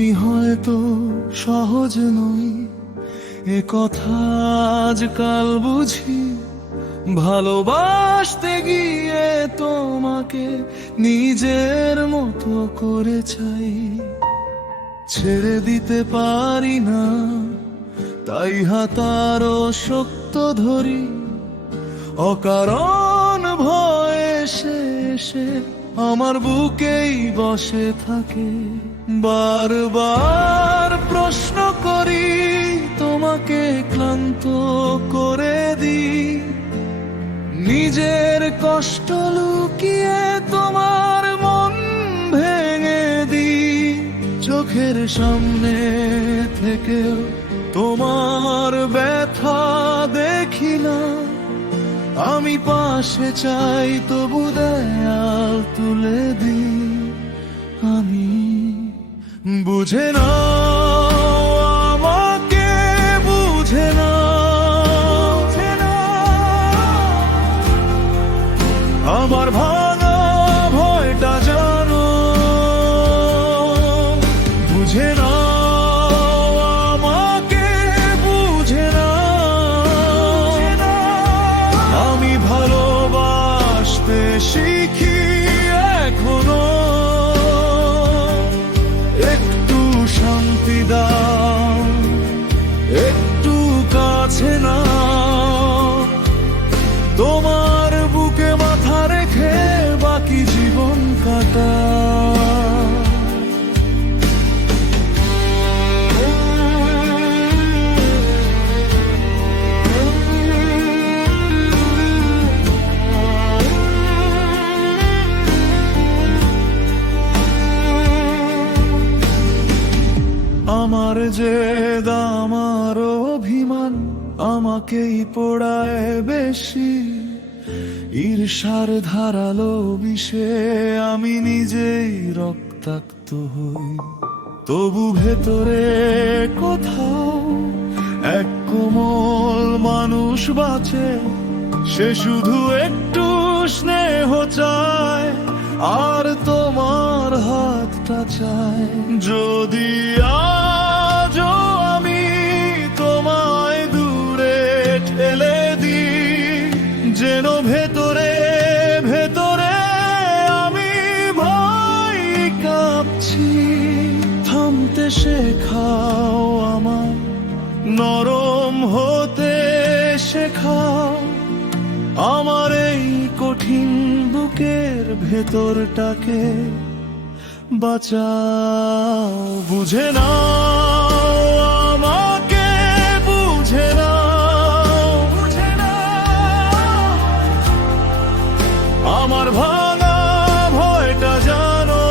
আমি হয়তো সহজ নই, এ কথা আজকাল বুঝি। ভালোবাসতে গিয়ে তোমাকে নিজের মতো করে চাই, ছেড়ে দিতে পারি না, তাই হাতারও শক্ত ধরি। অকারণ ভয়ে এসে আমার বুকেই বসে থাকে। বারবার প্রশ্ন করি, তোমাকে ক্লান্ত করে দিই। নিজের কষ্ট লুকিয়ে তোমার মন ভেঙে দিই। চোখের সামনে থেকেও তোমার ব্যথা দেখি না। আমি পাশে চাই, তবু দেয়াল তুলে দিই। আমি বুঝে না, আমাকে বুঝে না, আমার ভাঙা ভয়টা জানো। বুঝে না, আমাকে বুঝে না, আমি ভালোবাসতে শিখি এখনো। একটু শান্তি দাও, একটু কাছে নাও, তোমার বুকে মাথা রেখে বাকি জীবন কাটা। আমার যে আমার অভিমান আমাকেই পোড়ায় বেশি। ঈর্ষার ধারালো বিষে আমি নিজেই রক্তাক্ত হই। তবু ভেতরে কোথাও এক কোমল মানুষ বাঁচে, সে শুধু একটু স্নেহ চায় আর তোমার হাতটা চায়। যদি আজও আমি তোমায় দূরে ঠেলে দিই, যেন ভেতরে ভেতরে আমি ভয় কাঁপছি। থামতে শেখাও আমার, নরম হতে শেখাও আমার এই কঠিন বুকের ভেতরটাকে বাঁচাও। বুঝে না, আমাকে বুঝে না, আমার ভাঙা ভয়টা জানো।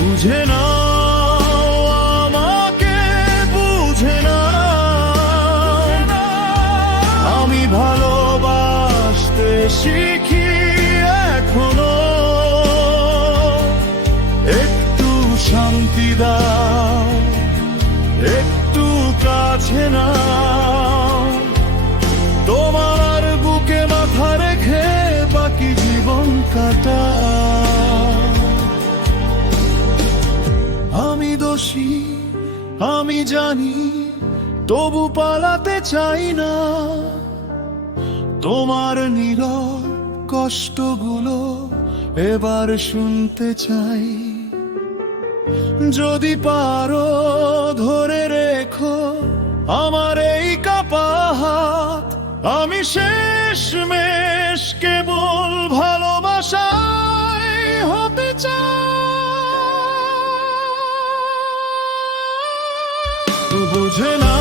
বুঝে না, আমাকে বুঝে না, আমি ভালোবাসতে শিখি এখনো। একটু শান্তি দাও, একটু কাছে নাও, তোমার বুকে মাথা রেখে বাকি জীবন কাটা। আমি দোষী, আমি জানি, তবু পালাতে চাই না। তোমার নীরব কষ্টগুলো এবার শুনতে চাই। যদি পারো ধরে রেখো আমার এই কাপা হাত, আমি শেষমেশ কেবল ভালোবাসায় হতে চাই। বুঝে না,